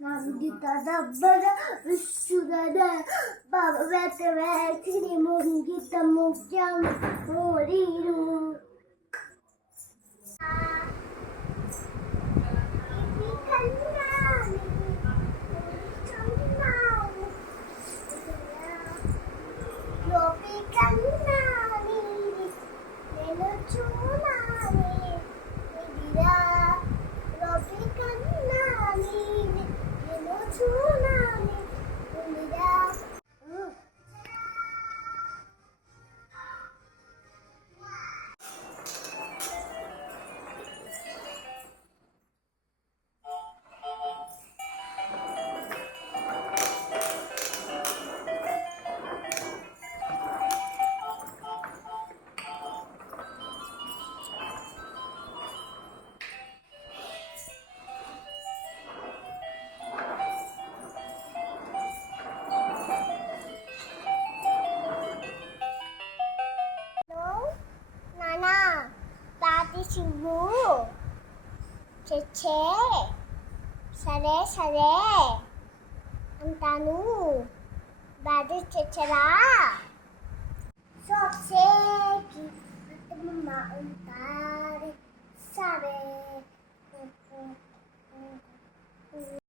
Nandita dabbara vishudada bhavata vaitini mungita mukyam moriru. Nana, Tati Shivu, Cheche, Sare Sare, Antanu, Badu Chechara, Soseki, Mama Untari, Sare.